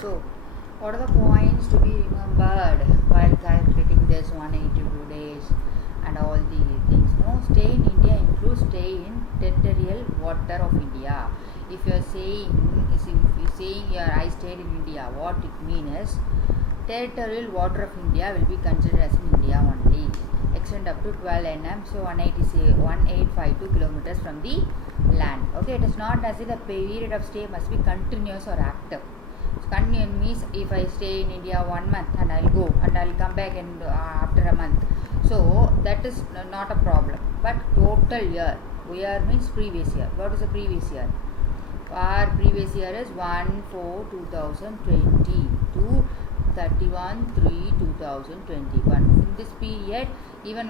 So, what are the points to be remembered while calculating this 182 days and all the things? No, stay in India includes stay in territorial water of India. If you are saying I stayed in India, what it means is territorial water of India will be considered as in India only. Extend up to 12 nm, so 1852 kilometers from the land. Okay, it is not as if the period of stay must be continuous or active. So continuous means if I stay in India 1 month and I'll go and I'll come back and after a month. So that is not a problem. But total year means previous year. What is the previous year? Our previous year is 1/4/2020 to 31/3/2021. In this period, even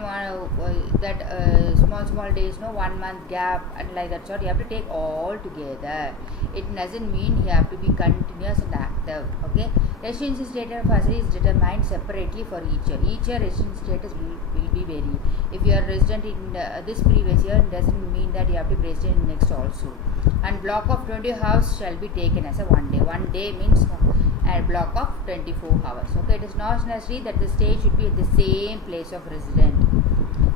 small days, 1 month gap and like that sort, you have to take all together. It doesn't mean you have to be continuous and active. Okay, residency status of Asari is determined separately for each year. Each year residency status will be vary. If you are resident in this previous year, it doesn't mean that you have to be resident in next also. And block of 20 hours shall be taken as a 1 day. 1 day means a block of 24 hours. Okay, it is not necessary that the stay should be at the same place of resident,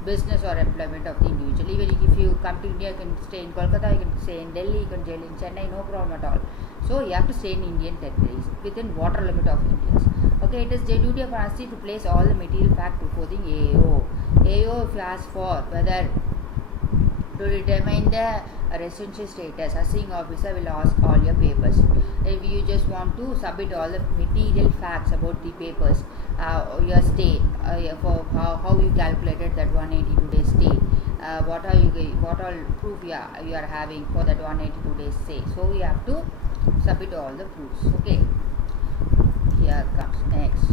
business or employment of the individual. Even if you come to India, you can stay in Kolkata, you can stay in Delhi, you can stay in Chennai, no problem at all. So you have to stay in Indian territories within water limit of Indians. Okay, it is the duty of honesty to place all the material fact before the AO. AO, if you ask for whether to determine the residential status, a seeing officer will ask all your papers. If you just want to submit all the material facts about the papers, your stay, for how you calculated that 182 days stay, what all proof you are having for that 182 days stay. So you have to submit all the proofs. Okay, here comes next.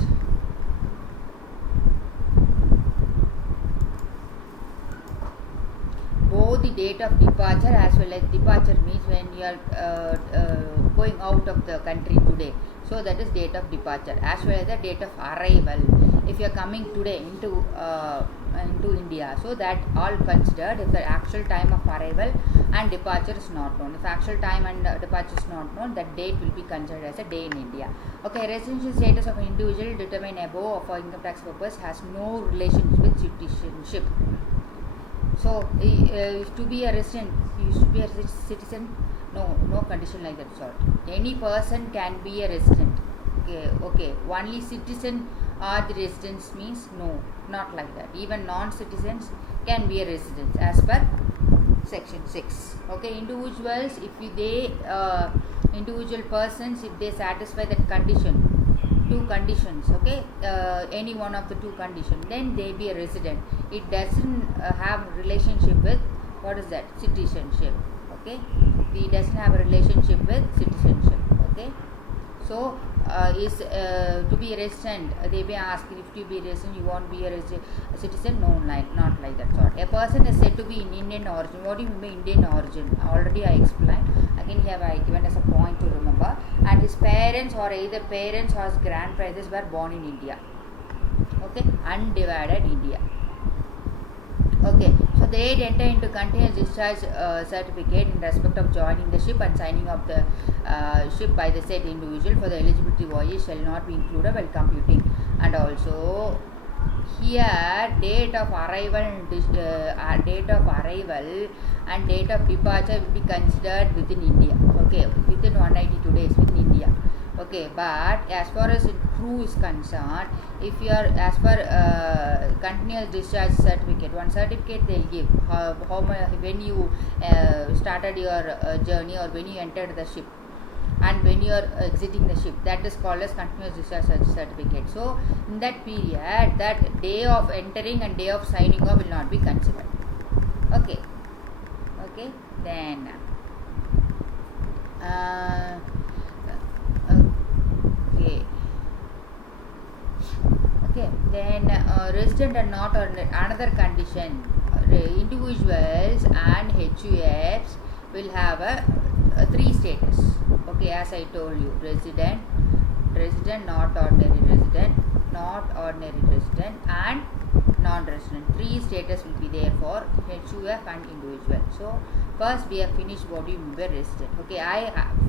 Both the date of departure as well as departure means when you are going out of the country today. So that is date of departure as well as the date of arrival. If you are coming today into India, so that all considered. If the actual time of arrival and departure is not known, if actual time and departure is not known, that date will be considered as a day in India. Okay, residential status of an individual determined above for income tax purpose has no relation with citizenship. So, to be a resident, you should be a citizen. No condition like that sort. Any person can be a resident. Okay. Only citizen are the residents means no, not like that. Even non-citizens can be a resident as per section 6. Okay, individuals, individual persons, if they satisfy that condition, 2 conditions, okay, any one of the 2 conditions, then they be a resident. It doesn't have relationship with what is that citizenship. Okay, it doesn't have a relationship with citizenship. Okay, so to be a resident, they may ask if you be a resident, you want to be a citizen. No, not like that sort. A person is said to be in Indian origin. What do you mean by Indian origin? Already I explained. Again here I given as a point to remember. And his parents or either parents or his grandparents were born in India. Okay, undivided India. Okay, so they enter into continuous discharge certificate in respect of joining the ship and signing of the ship by the said individual for the eligibility voyage shall not be included while computing. And also here date of arrival and date of departure will be considered within India. Okay, within 192 days within India. Okay, but as far as crew is concerned, if you are as per continuous discharge certificate, one certificate they'll give when you started your journey or when you entered the ship and when you are exiting the ship, that is called as continuous discharge certificate. So in that period, that day of entering and day of signing off will not be considered. Okay, then then resident and not another condition. Individuals and HUFs will have a 3 status. Okay, as I told you, resident, not ordinary resident, and non-resident. 3 status will be there for HUF and individual. So first we have finished what you mean by resident. Okay,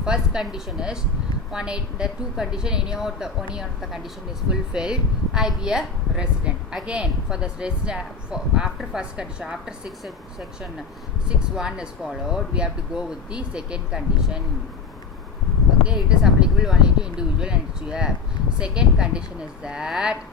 first condition is the two condition, any of the condition is fulfilled, I be a resident. Again, for this resident, after first condition, after section 6(1) is followed, we have to go with the second condition. Okay, it is applicable only to individual and GF. Second condition is that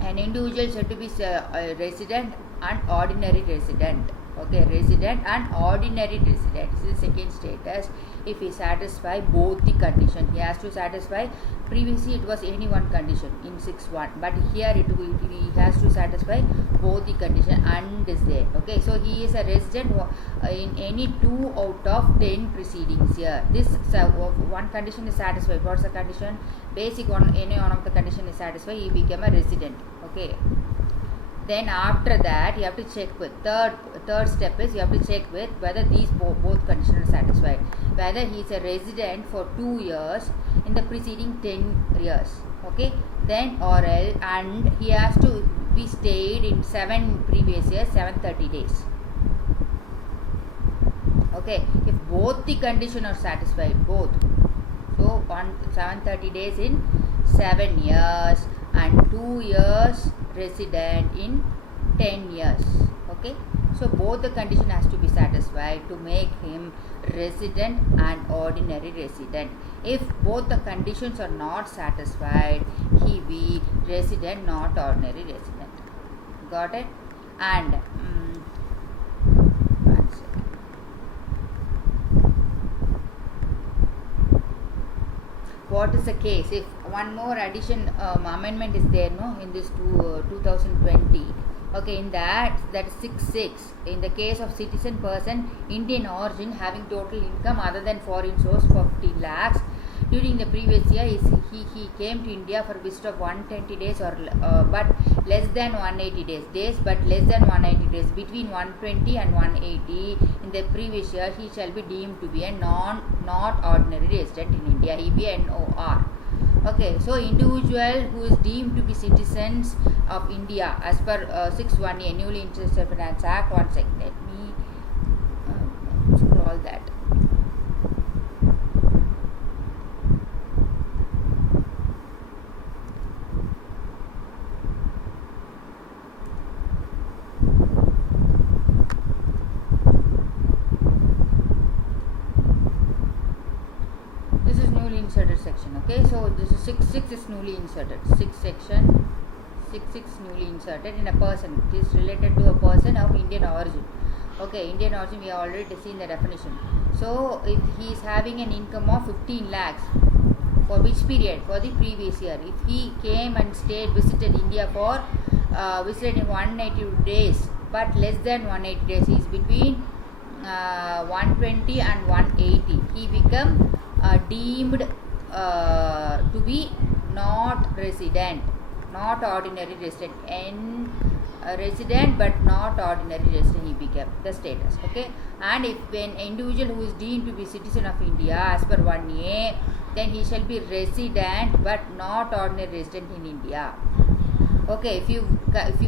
an individual should be a resident and ordinary resident. Okay, resident and ordinary resident. This is the second status. If he satisfy both the condition, he has to satisfy. Previously, it was any one condition in 6(1), but here he has to satisfy both the condition and is there. Okay, so he is a resident in any 2 out of 10 proceedings here. This one condition is satisfied. What's the condition? Basic one, any one of the condition is satisfied, he became a resident. Okay. Then after that, you have to check with third step is you have to check with whether these both conditions are satisfied. Whether he is a resident for 2 years in the preceding 10 years. Okay. Then or else, and he has to be stayed in 7 previous years, 730 days. Okay. If both the conditions are satisfied, both. So on 730 days in 7 years and 2 years resident in 10 years. Okay, so both the condition has to be satisfied to make him resident and ordinary resident. If both the conditions are not satisfied, he be resident, not ordinary resident. Got it? And one second. What is the case if one more addition amendment is there, no, in this 2020? Okay, in that is 6(6). In the case of citizen person Indian origin having total income other than foreign source for 15 lakhs during the previous year, he came to India for a visit of 120 days or but less than 180 days, but less than 180 days, between 120 and 180 in the previous year, he shall be deemed to be a not ordinary resident in India. He be an NOR. Okay, so individual who is deemed to be citizens of India as per 6(1)(a) Newly Introduced Finance Act. One second, let me scroll that. Inserted section. Okay, so this is 6(6) is newly inserted. 6 section 6(6) newly inserted in a person. It is related to a person of Indian origin. Okay, Indian origin we have already seen the definition. So if he is having an income of 15 lakhs, for which period? For the previous year. If he came and visited India for visited in 182 days, but less than 180 days, he is between 120 and 180. He become deemed to be not resident, not ordinary resident, and resident but not ordinary resident, he became the status. Okay, and if an individual who is deemed to be citizen of India as per 1(a), then he shall be resident but not ordinary resident in India. Okay, if you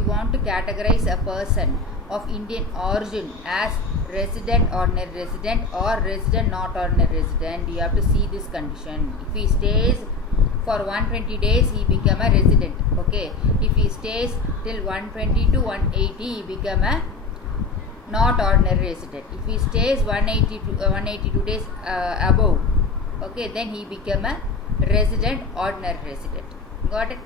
want to categorize a person of Indian origin as resident, ordinary resident, or resident, not ordinary resident, you have to see this condition. If he stays for 120 days, he become a resident. Okay, if he stays till 120 to 180, he become a not ordinary resident. If he stays 182 days above, okay, then he become a resident, ordinary resident. Got it?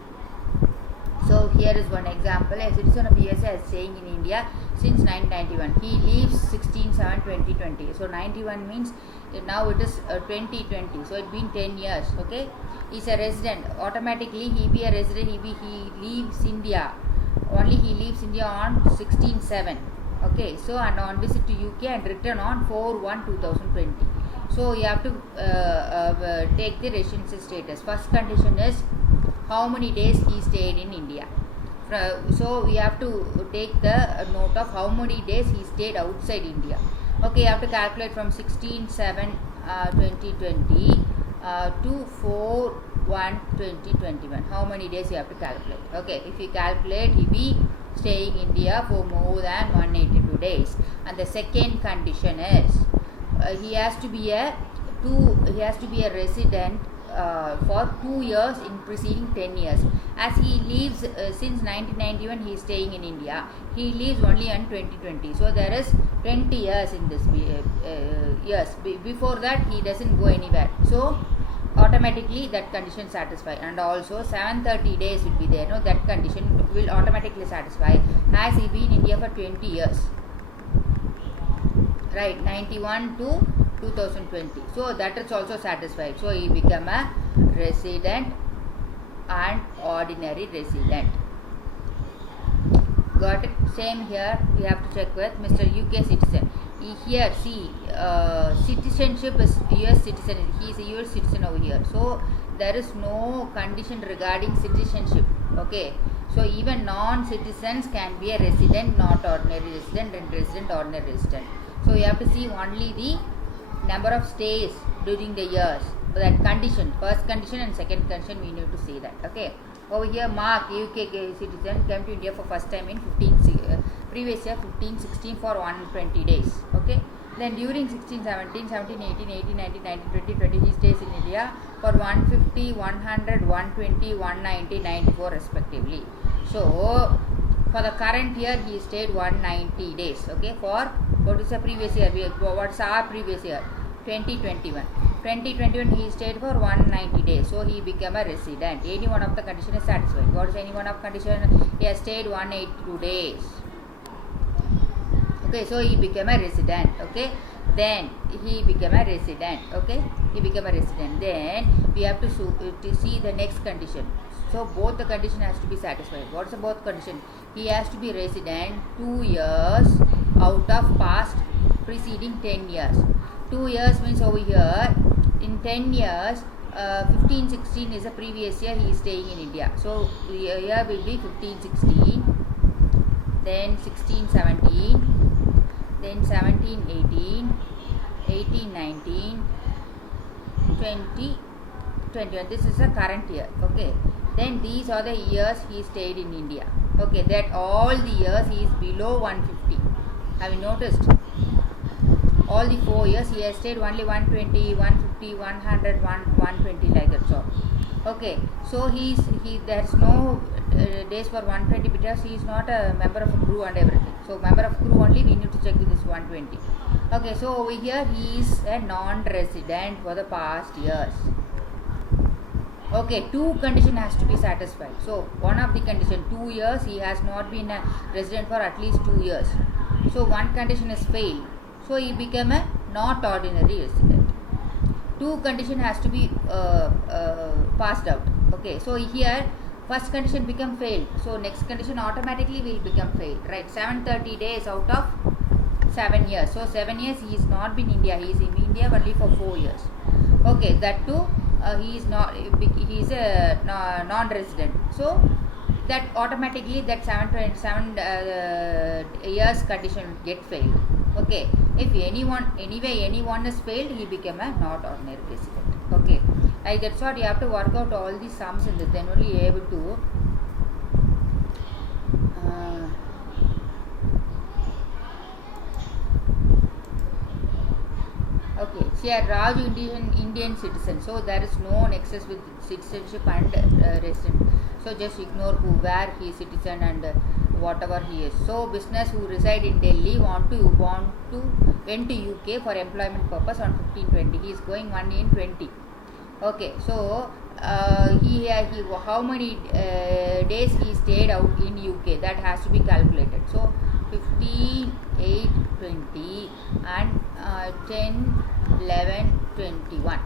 So here is one example. A citizen of USA is staying in India since 1991. He leaves 16/7/2020. So 91 means now it is 2020. So it's been 10 years. Okay, he's a resident. Automatically he be a resident. He leaves India. Only he leaves India on 16/7. Okay, so and on visit to UK and return on 4/1/2020. So you have to take the residency status. First condition is how many days he stayed in India. So we have to take the note of how many days he stayed outside India. Okay, you have to calculate from 16/7/2020 to 4/1/2021. How many days you have to calculate? Okay, if you calculate, he be staying in India for more than 182 days. And the second condition is he has to be a he has to be a resident for 2 years in preceding 10 years. As he lives since 1991, he is staying in India. He leaves only in 2020. So there is 20 years in this years. Before that, he doesn't go anywhere. So automatically that condition satisfy, and also 730 days will be there. No, that condition will automatically satisfy. Has he been in India for 20 years? Right, 91 to 2020. So that is also satisfied. So he become a resident and ordinary resident. Got it? Same here. We have to check with Mr. UK citizen. Here, see, citizenship is US citizen. He is a US citizen over here. So there is no condition regarding citizenship. Okay. So even non-citizens can be a resident, not ordinary resident, and resident, ordinary resident. So you have to see only the number of stays during the years. That condition, first condition and second condition, we need to see that. Okay. Over here, Mark, UK citizen, came to India for first time in previous year 15-16 for 120 days. Okay. Then during 16-17, 17-18, 18-19, 19-20, 20, he stays in India for 150, 100, 120, 190, 94 respectively. So for the current year, he stayed 190 days. Okay. For what is the previous year? What's our previous year? 2021. 2021 he stayed for 190 days. So he became a resident. Any one of the condition is satisfied. What is any one of condition? He has stayed 182 days. Okay, so he became a resident. Okay, then he became a resident. Okay, he became a resident. Then we have to see the next condition. So both the condition has to be satisfied. What's the both condition? He has to be resident 2 years out of past preceding 10 years. 2 years means over here in 10 years 15-16 is the previous year he is staying in India. So here will be 15-16, then 16-17, then 17-18, 18-19, 20-21. This is the current year. Okay. Then these are the years he stayed in India. Okay. That all the years he is below 150. Have you noticed? All the 4 years he has stayed only 120, 150, 100, 120 like that. So okay, so there's no days for 120 because he is not a member of a crew and everything. So member of crew only we need to check with this 120. Okay, so over here he is a non-resident for the past years. Okay, two condition has to be satisfied. So one of the condition, 2 years he has not been a resident for at least 2 years. So one condition is failed. So he became a not ordinary resident. Two condition has to be passed out. Okay, so here first condition become failed. So next condition automatically will become failed. Right, 730 days out of 7 years. So 7 years he is not been in India. He is in India only for 4 years. Okay, that too he is not. He is a non-resident. So that automatically that 7 years condition will get failed. Okay, if anyone is failed, he became a not ordinary resident. Okay, like that's what you have to work out all these sums in this, then only you are able to okay. Here Raju Indian citizen, so there is no nexus with citizenship and resident. So just ignore where he is citizen and whatever he is. So business who reside in Delhi went to UK for employment purpose on 15-20. He is going 1 in 20. Okay, so he how many days he stayed out in UK, that has to be calculated. So 15, 8, 20 and 10, 11, 21.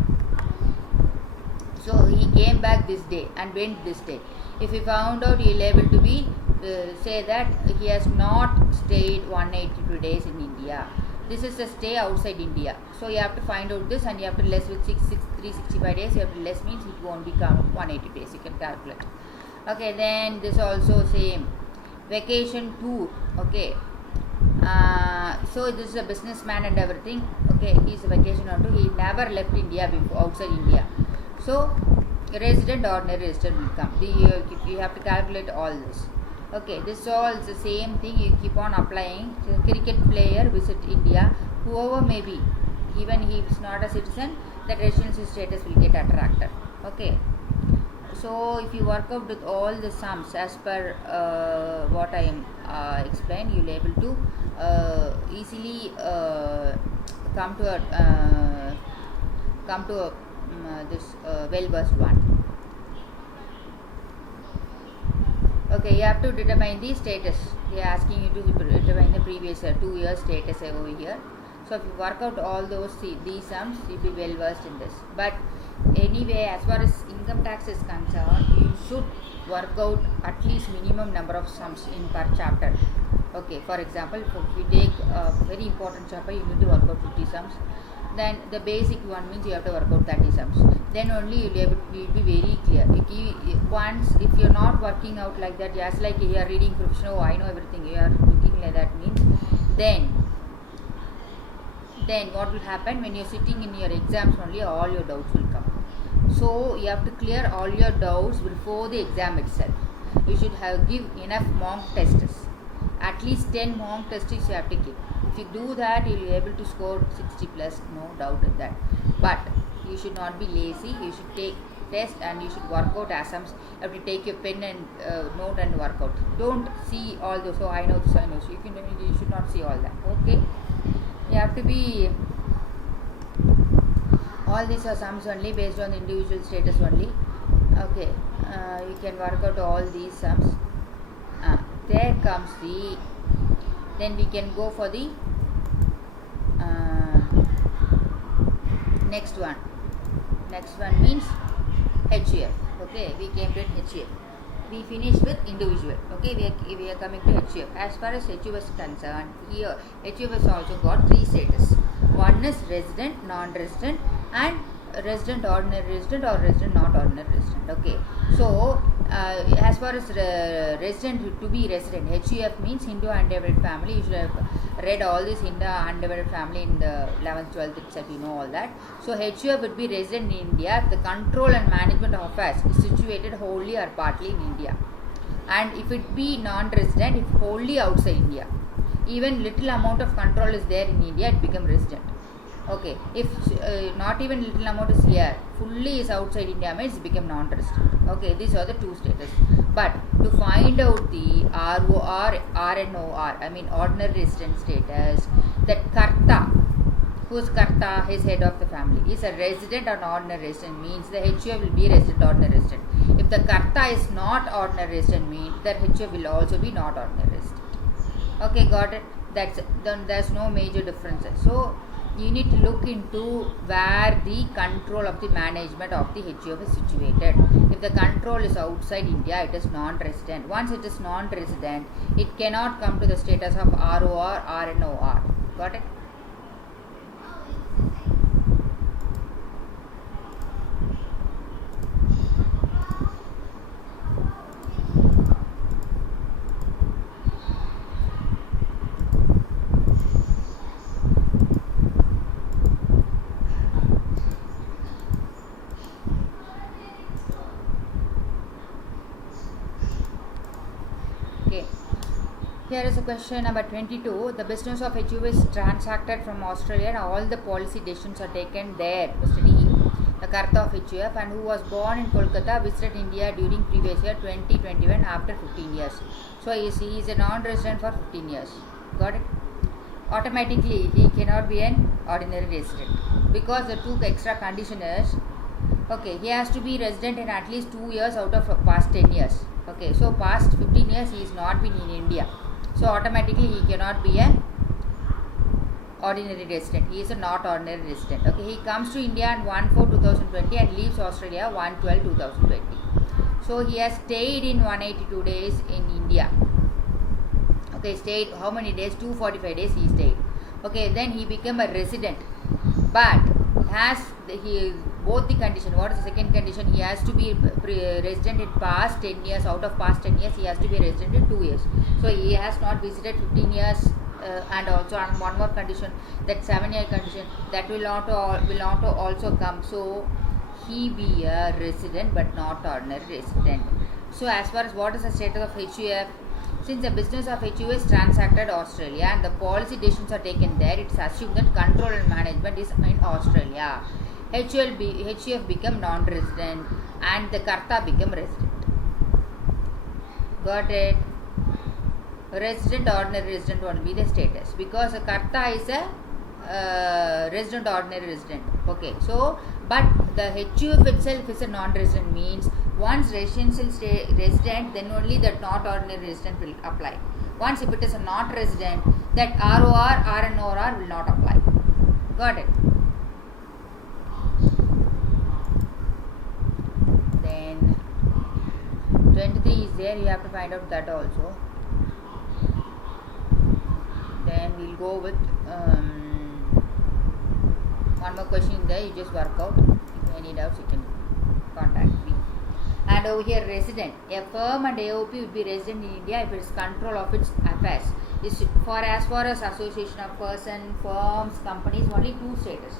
So he came back this day and went this day. If he found out, he will able to be say that he has not stayed 182 days in India. This is a stay outside India. So you have to find out this, and you have to less with 365 days. You have to less means it won't become 180 days. You can calculate. Okay, then this also same vacation tour. Okay. So this is a businessman and everything. Okay, he is a vacation or two. He never left India before, outside India. So resident, ordinary resident will come. You have to calculate all this. Okay, this all is the same thing. You keep on applying. So, cricket player visit India. Whoever may be, even he is not a citizen, that residency status will get attracted. Okay, so if you work out with all the sums as per what I am explained, you will able to easily come to a this well versed one. Okay, you have to determine the status. They are asking you to determine the previous 2 years status over here. So if you work out all those these sums, you'll be well versed in this. But anyway, as far as income tax is concerned, you should work out at least minimum number of sums in per chapter. Okay, for example, if you take a very important chapter, you need to work out 50 sums. Then the basic one means you have to work out 30 sums. Then only you'll be very clear. Once if you're not working out like that, just like you are reading professional, oh, I know everything, you are looking like that means, then what will happen when you're sitting in your exams only, all your doubts will come. So you have to clear all your doubts before the exam itself. You should give enough mock tests. At least 10 mock tests you have to give. If you do that, you will be able to score 60 plus, no doubt in that. But you should not be lazy. You should take test and you should work out assumptions. You have to take your pen and note and work out. Don't see all those. Oh, I know this, I know. So you should not see all that. Okay. You have to be. All these are sums only based on the individual status only. Okay. You can work out all these sums. There comes the. Then we can go for the next one. Next one means HUF. Okay, we came to HUF. We finished with individual. Okay, we are coming to HUF. As far as HUF is concerned, here HUF has also got 3 status. One is resident, non-resident, and resident ordinary resident or resident not ordinary resident. Okay, so as far as resident, to be resident, HUF means Hindu undivided family. You should have read all this Hindu undivided family in the 11th, 12th itself, you know all that. So HUF would be resident in India. The control and management of affairs is situated wholly or partly in India. And if it be non-resident, if wholly outside India, even little amount of control is there in India, it becomes resident. Okay, if not even little amount is here, fully is outside India, means become non-resident. Okay, these are the 2 status. But to find out the ROR, RNOR, I mean ordinary resident status, that Karta, who's Karta, his head of the family, is a resident or ordinary resident, means the HUF will be resident or ordinary resident. If the Karta is not ordinary resident, means that HUF will also be not ordinary resident. Okay, got it? Then there's no major differences. So you need to look into where the control of the management of the HUF is situated. If the control is outside India, it is non-resident. Once it is non-resident, it cannot come to the status of ROR, RNOR. Got it? Here is a question number 22. The business of HUF is transacted from Australia and all the policy decisions are taken there. Mr. D, the Karta of HUF, and who was born in Kolkata, visited India during previous year 2021 after 15 years. So he is a non-resident for 15 years. Got it? Automatically he cannot be an ordinary resident because the 2 extra condition is, okay, he has to be resident in at least 2 years out of past 10 years. Okay, so past 15 years he is not been in India. So automatically he cannot be an ordinary resident. He is a not ordinary resident. Okay, he comes to India on 1/4/2020 and leaves Australia 1/12/2020. So he has stayed in 182 days in India. Okay, stayed how many days? 245 days he stayed. Okay, then he became a resident. But both the condition. What is the second condition? He has to be resident in past 10 years. Out of past 10 years, he has to be resident in 2 years. So he has not visited 15 years. And also on one more condition, that 7-year condition, that will not also come. So he be a resident but not ordinary resident. So as far as what is the status of HUF, since the business of HUF is transacted Australia and the policy decisions are taken there, it's assumed that control and management is in Australia. HUF become non-resident and the Karta become resident. Got it? Resident, ordinary resident won't be the status because a Karta is a resident, ordinary resident. Okay, so but the HUF itself is a non-resident, means once residential resident, then only that not ordinary resident will apply. Once if it is a not resident, that ROR, RNOR will not apply. Got it? Then 23 is there, you have to find out that also. Then we'll go with one more question there, you just work out. If any doubts, you can contact me. And over here, resident. A firm and AOP will be resident in India if it is control of its affairs. As far as association of person, firms, companies, only two status.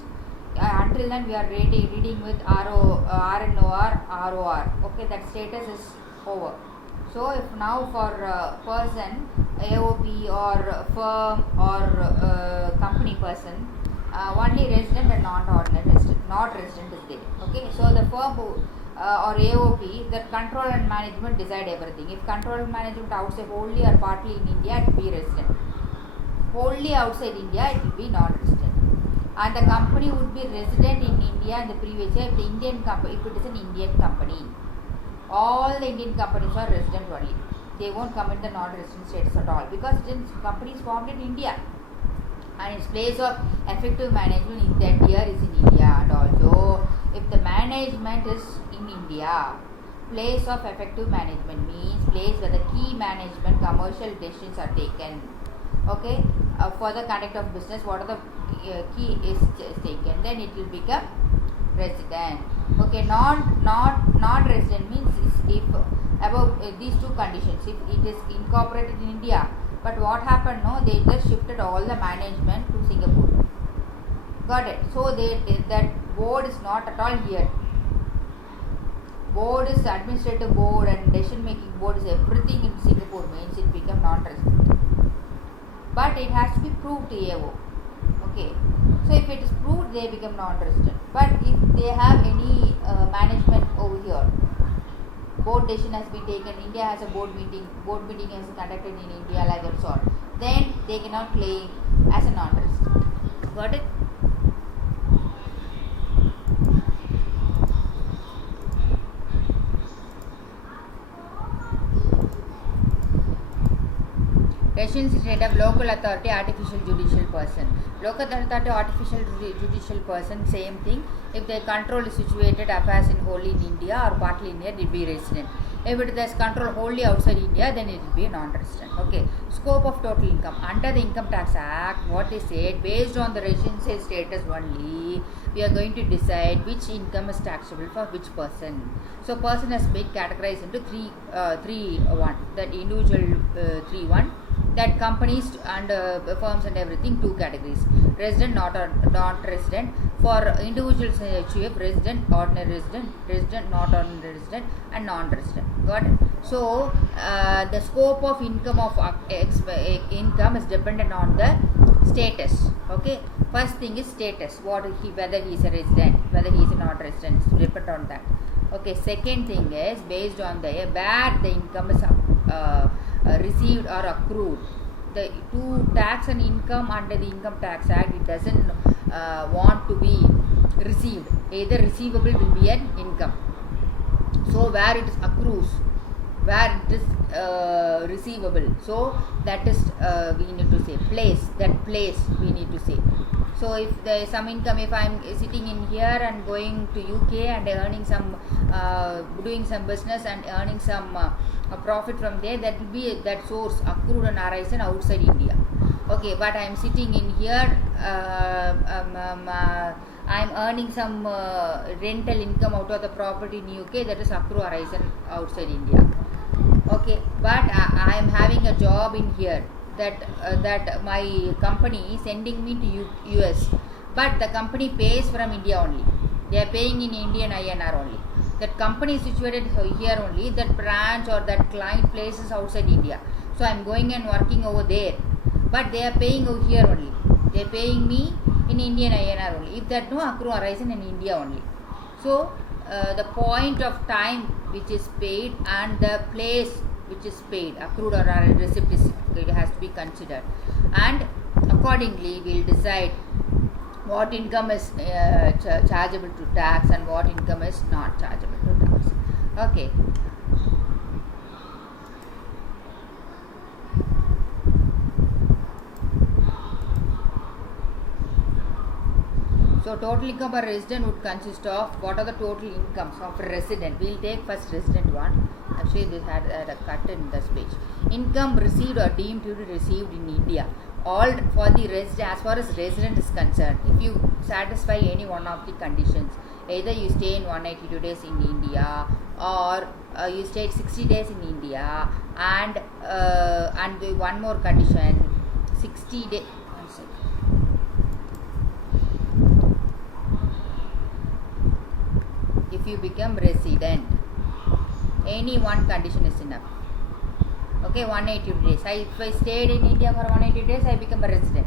Until then, we are reading with RNOR, ROR. Okay, that status is over. So, if now for person, AOP or firm or company person, only resident and not ordinary resident, not resident is there. Okay, so the firm or AOP, the control and management decide everything. If control and management outside wholly or partly in India, it will be resident. Wholly outside India, it will be non-resident. And the company would be resident in India in the previous year if the Indian company, if it is an Indian company. All the Indian companies are resident only. They won't come in the non-resident status at all because the company is formed in India. And its place of effective management in that year is in India. And also, if the management is in India, place of effective management means place where the key management commercial decisions are taken. Okay, for the conduct of business, what are the key is taken, then it will become resident. Okay, not resident means if about these two conditions, if it is incorporated in India. But what happened? No, they just shifted all the management to Singapore. Got it? So that board is not at all here. Board is administrative board and decision making board is everything in Singapore, means it become non-resident. But it has to be proved to AO. Okay. So if it is proved, they become non-resident. But if they have any management over here, board decision has been taken, India has a board meeting is conducted in India like that sort, then they cannot claim as a non-resident. Got it? Residence state of local authority, artificial judicial person. Local authority, artificial judicial person, same thing. If the control is situated affairs in wholly in India or partly in India, it will be resident. If it is control wholly outside India, then it will be a non-resident. Okay. Scope of total income. Under the Income Tax Act, what they said, based on the residential status only, we are going to decide which income is taxable for which person. So, person has been categorized into three one. That individual 3-1. That companies and firms and everything, two categories: resident, not resident. For individuals, HUF, resident, ordinary resident, resident, not ordinary resident, and non-resident. Got it? So the scope of income income is dependent on the status. Okay. First thing is status. Whether he is a resident, whether he is a not resident, it's dependent on that. Okay. Second thing is based on where the income is received or accrued. The to tax and income under the Income Tax Act, it doesn't want to be received. Either receivable will be an income. So where it is accrues, where it is receivable, so that is we need to say place. That place we need to say. So if there is some income, if I am sitting in here and going to UK and earning some, doing some business and earning some profit from there, that will be that source accrued and arisen outside India. Okay, but I am sitting in here, I am earning some rental income out of the property in UK, that is accrued arisen outside India. Okay, but I am having a job in here. That my company is sending me to US, but the company pays from India only. They are paying in Indian INR only. That company is situated here only. That branch or that client place is outside India. So I am going and working over there, but they are paying over here only. They are paying me in Indian INR only. If that no accrue horizon in India only. So the point of time which is paid and the place which is paid, accrued or receipt, it has to be considered, and accordingly we will decide what income is chargeable to tax and what income is not chargeable to tax. Okay. So total income per resident would consist of, what are the total incomes of a resident? We will take first resident one. Actually this had a cut in this page. Income received or deemed to be received in India. All for the resident, as far as resident is concerned, if you satisfy any one of the conditions, either you stay in 182 days in India, or you stayed 60 days in India, and one more condition, 60 days. One second. If you become resident, any one condition is enough. Okay, 180 days. If I stayed in India for 180 days, I become a resident.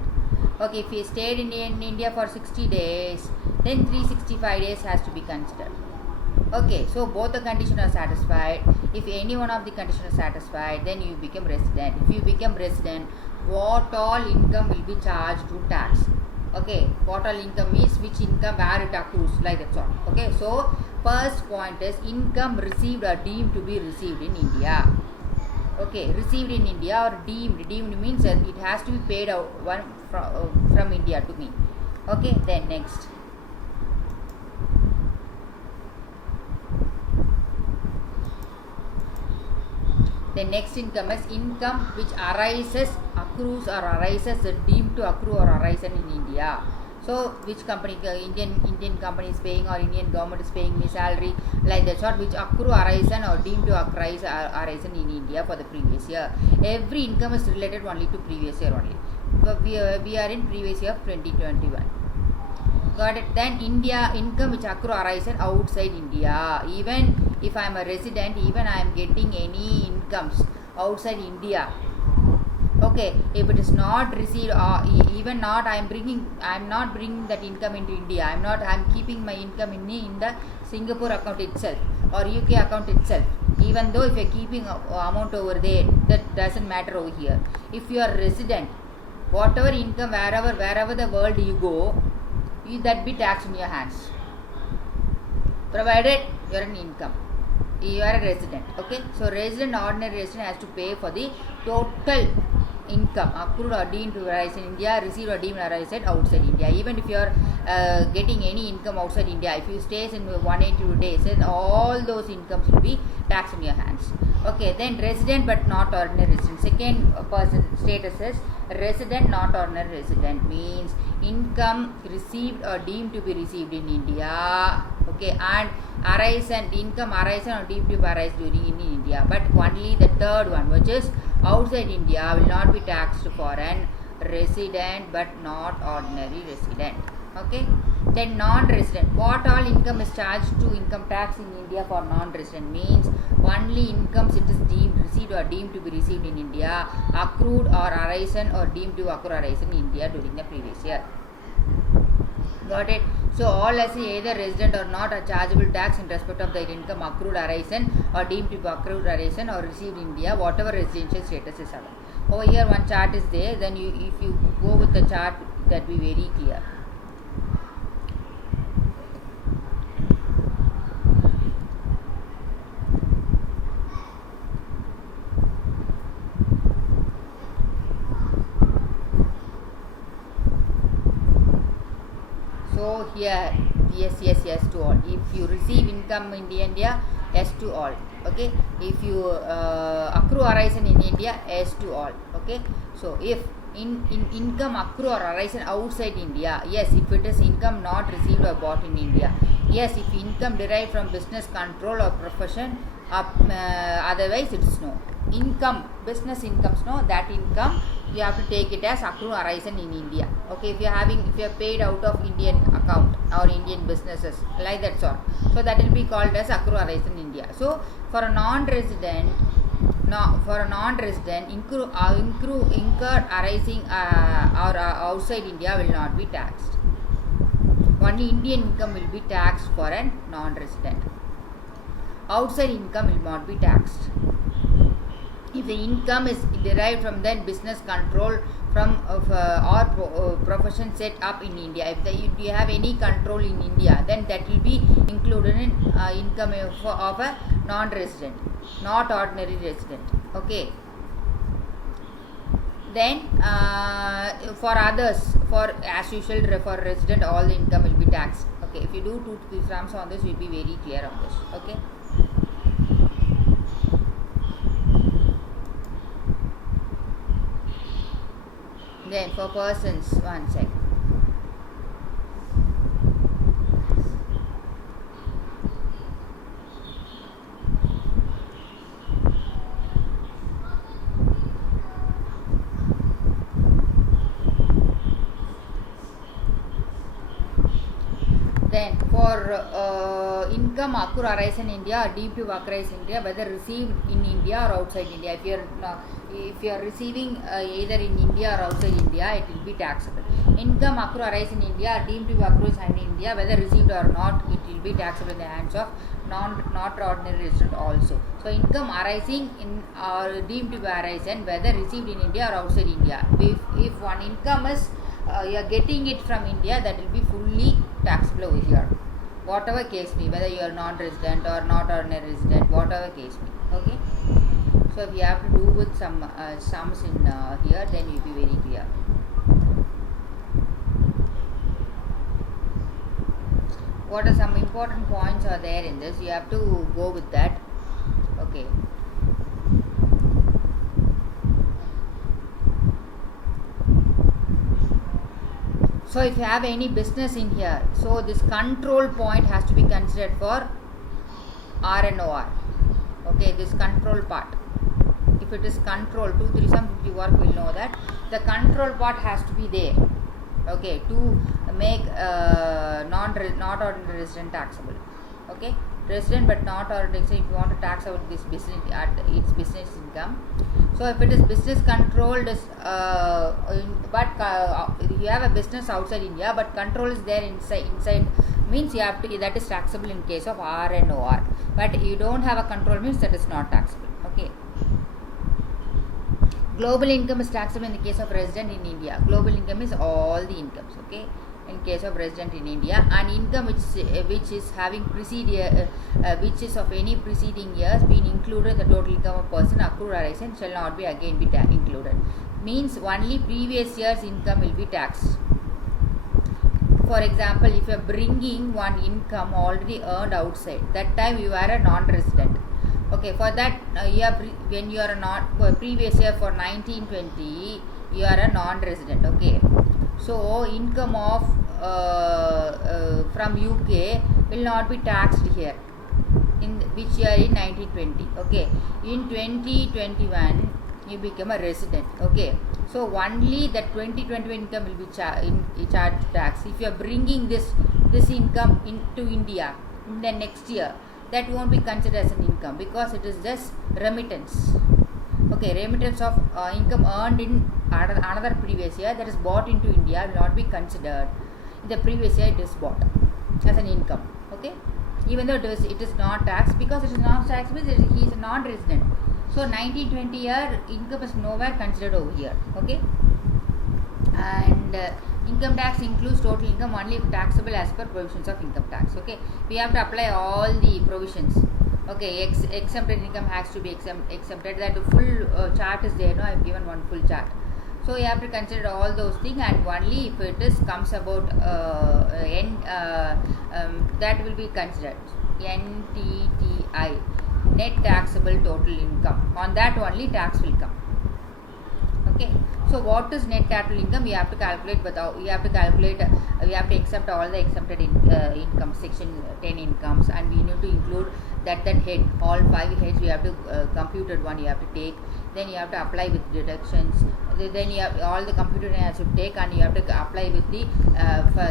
Okay, if you stayed in India for 60 days, then 365 days has to be considered. Okay, so both the conditions are satisfied. If any one of the conditions are satisfied, then you become resident. If you become resident, what all income will be charged to tax? Okay, what all income is, which income, where it accrues, like that sort. Okay, so first point is income received or deemed to be received in India. Okay, received in India or deemed. Deemed means that it has to be paid out from India to me. Okay, then next. The next income is income which arises, accrues or arises, deemed to accrue or arise in India. So which company, Indian company is paying, or Indian government is paying me salary, like that sort, which accrue, arise or deemed to arise in India for the previous year. Every income is related only to previous year only. But we are in previous year of 2021. Got it? Then India income which accrue, arise outside India. Even if I am a resident, even I am getting any incomes outside India. Okay, if it is not received, even not, I am not bringing that income into India. I am keeping my income in the Singapore account itself or UK account itself. Even though if you are keeping amount over there, that doesn't matter over here. If you are resident, whatever income, wherever the world you go, that be taxed in your hands, provided you are an income, you are a resident. Okay, so resident, ordinary resident has to pay for the total income accrued or deemed to arise in India, received or deemed to arise outside India. Even if you are getting any income outside India, if you stay in 182 days, then all those incomes will be taxed in your hands. Okay, then resident but not ordinary resident. Second person status is resident, not ordinary resident, means income received or deemed to be received in India. Okay, and arise and income arise or deemed to arise during in India. But only the third one, which is outside India, will not be taxed for an resident but not ordinary resident. Okay, then non-resident, what all income is charged to income tax in India for non-resident, means only incomes it is deemed received or deemed to be received in India, accrued or arisen or deemed to accrue arisen in India during the previous year. Got it? So all as either resident or not are chargeable tax in respect of their income accrued, arisen or deemed to be accrued, arisen or received in India, whatever residential status is available. Over here one chart is there, then if you go with the chart, that will be very clear. So here, yes to all. If you receive income in India, yes to all. Okay. If you accrue arisen in India, yes to all. Okay. So if income accrue or arisen outside India, yes. If it is income not received or bought in India, yes. If income derived from business, control or profession, otherwise it is no. Income, business incomes, no, that income you have to take it as accrue arisen in India. Okay, if you are paid out of Indian account or Indian businesses, like that sort, so that will be called as accrue arisen in India. So for a non-resident, incurred arising or outside India will not be taxed. only Indian income will be taxed for a non-resident. Outside income will not be taxed. If the income is derived from then business control from or profession set up in India, if you have any control in India, then that will be included in income of a non-resident, not ordinary resident. Okay. Then for others, for as usual for resident, all the income will be taxed. Okay. If you do 2 to 3 sums on this, you will be very clear on this. Okay. Then for persons, one sec. Then for income occur arise in India or deemed to occur in India, whether received in India or outside India. If you are receiving either in India or outside India, it will be taxable. Income occur arise in India or deemed to occur in India, whether received or not, it will be taxable in the hands of not ordinary resident also. So income arising in or deemed to arise and whether received in India or outside India. If one income is you are getting it from India, that will be fully taxable over here, whatever case be, whether you are non-resident or not ordinary resident, whatever case be. Okay. So if you have to do with some sums in here, then you will be very clear. What are some important points are there in this? You have to go with that. Okay. So if you have any business in here, so this control point has to be considered for RNOR. Okay, this control part. If it is control, 2, 3 sum, if you work will know that the control part has to be there. Okay, to make not ordinary resident taxable. Okay, resident but not ordinary resident. If you want to tax out this business at its business income. So if it is business controlled, but you have a business outside India, but control is there inside means you have to, that is taxable in case of RNOR. But you don't have a control means that is not taxable. Okay. Global income is taxable in the case of resident in India. Global income is all the incomes. Okay. In case of resident in India, and income which is having which is of any preceding years being included in the total income of person accrued arise and shall not be again be included. Means only previous year's income will be taxed. For example, if you are bringing one income already earned outside, that time you are a non-resident. Okay, for that when you are a previous year for 1920, you are a non-resident. Okay. So income of from UK will not be taxed here in which year in 1920. Okay, in 2021 you become a resident. Okay, so only that 2021 income will be charged tax. If you are bringing this income into India in the next year, that won't be considered as an income because it is just remittance. Okay, remittance of income earned in another previous year that is bought into India will not be considered. In the previous year it is bought as an income. Okay, even though it is not taxed, because it is not taxed means he is a non-resident. So 1920 year income is nowhere considered over here. Okay, and income tax includes total income only if taxable as per provisions of income tax. Okay, we have to apply all the provisions. Okay, exempted income has to be exempted. That full chart is there. No, I have given one full chart. So you have to consider all those things, and only if it comes about that will be considered. NTTI, net taxable total income. On that only tax will come. Okay. So what is net taxable income? We have to calculate, we have to exempt all the exempted income, section 10 incomes, and we need to include that head, all 5 heads we have to computed one you have to take, then you have to apply with deductions, then you have all the computed has to take, and you have to apply with the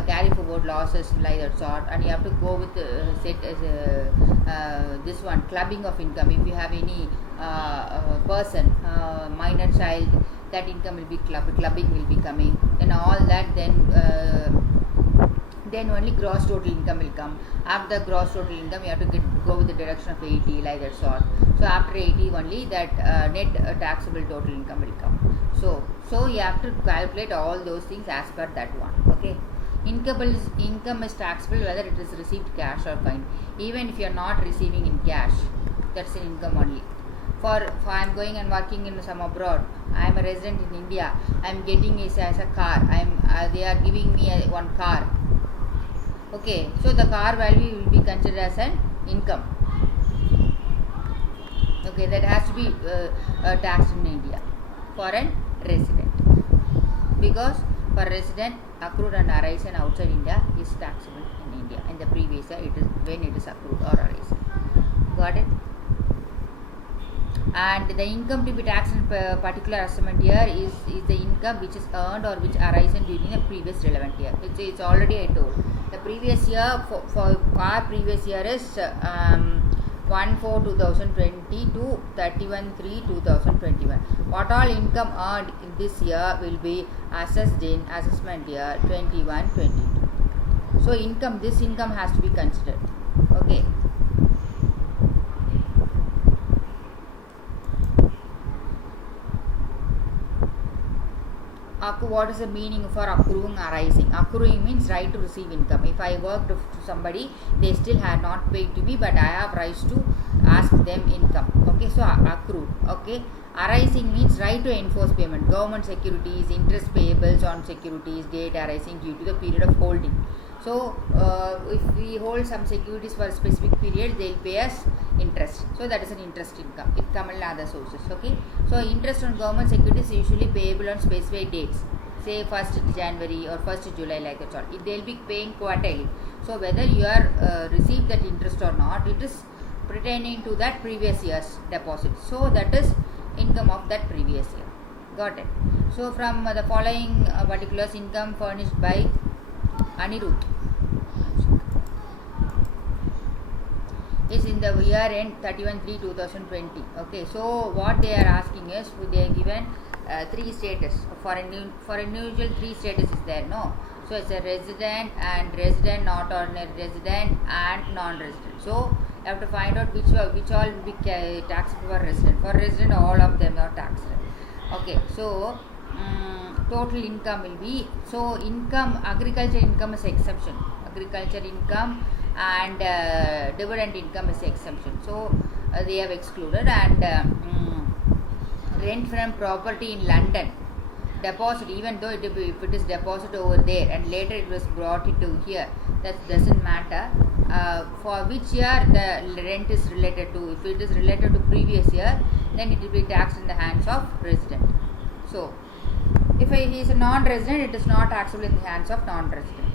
carry forward losses like that sort, and you have to go with set as this one, clubbing of income. If you have any person, minor child, that income will be clubbing will be coming, then all that, then then only gross total income will come. After the gross total income, you have to go with the direction of 80, like that sort. So after 80 only that net taxable total income will come. So you have to calculate all those things as per that one. Okay. Income is taxable whether it is received cash or coin. Even if you are not receiving in cash, that's an income only. For I am going and working in some abroad. I am a resident in India. I am getting it as a car. They are giving me one car. Okay, so the car value will be considered as an income. Okay, that has to be taxed in India for a resident, because for resident, accrued and arising outside India is taxable in India. In the previous year, it is when it is accrued or arising. Got it? And the income to be taxed in particular assessment year is the income which is earned or which arisen during the previous relevant year. It's already I told. The previous year for our previous year is 1/4/2020 to 31/3/2021. What all income earned in this year will be assessed in assessment year 21-22. So this income has to be considered. Okay. What is the meaning for accruing arising? Accruing means right to receive income. If I worked for somebody, they still had not paid to me, but I have rights to ask them income. Okay, so accrued. Okay, arising means right to enforce payment. Government securities, interest payables on securities, date arising due to the period of holding. So if we hold some securities for a specific period, they will pay us interest. So that is an interest income. It comes in other sources. Okay. So interest on government securities is usually payable on specified dates. Say 1st January or 1st July, like that. They will be paying quarterly. So whether you are received that interest or not, it is pertaining to that previous year's deposit. So that is income of that previous year. Got it? So from the following particulars, income furnished by Anirudh is in the year end 31/3/2020. Okay, so what they are asking is, they are given 3 status for individual 3 status is there, no? So it's a resident and resident, not ordinary resident and non-resident. So you have to find out which all will be taxed for resident. For resident, all of them are taxed. Okay, so total income will be, so income, agriculture income is exemption. Agriculture income and dividend income is exemption. So they have excluded. And rent from property in London, deposit, even though if it is deposit over there and later it was brought into here, that doesn't matter. For which year the rent is related to. If it is related to previous year, then it will be taxed in the hands of resident. So if he is a non-resident, it is not taxable in the hands of non-resident.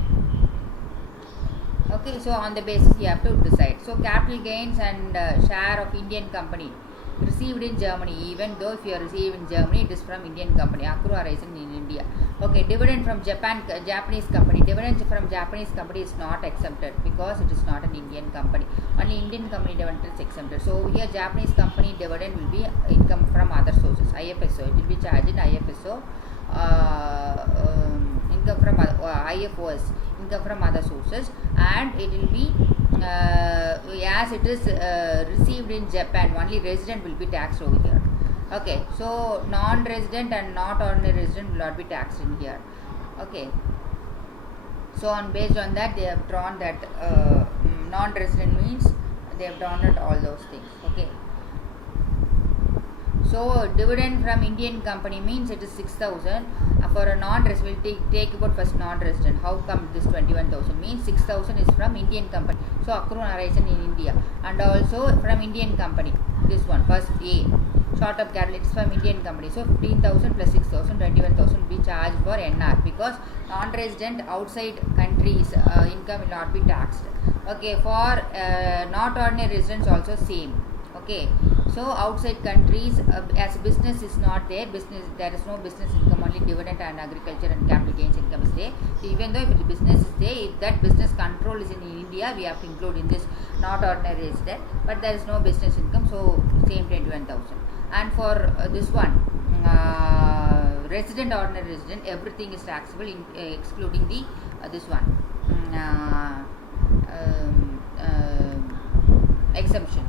Okay, so on the basis you have to decide. So capital gains and share of Indian company received in Germany, even though if you are received in Germany, it is from Indian company, accrue arising in India. Okay, dividend from Japanese company. Dividend from Japanese company is not exempted because it is not an Indian company. Only Indian company dividend is exempted. So here Japanese company dividend will be income from other sources. IFSO, it will be charged in IFSO. Income from IFOS, income from other sources, and it will be as it is received in Japan, only resident will be taxed over here. Okay, so non-resident and not ordinary resident will not be taxed in here. Okay, so based on that they have drawn that non-resident means they have drawn out all those things. Okay, so dividend from Indian company means it is 6,000. For a non-resident, we'll take about first non-resident. How come this 21,000 means 6,000 is from Indian company. So accrue arising in India, and also from Indian company. This one first A, short of capital, it is from Indian company. So 15,000 plus 6,000, 21,000 will be charged for NR, because non-resident outside countries income will not be taxed. Okay, for not ordinary residents also same. Okay, so outside countries, as business is not there, there is no business income, only dividend and agriculture and capital gains income is there. So even though if the business is there, if that business control is in India, we have to include in this not ordinary resident, but there is no business income, so same 21,000. And for this one, resident, ordinary resident, everything is taxable, excluding the this one exemption.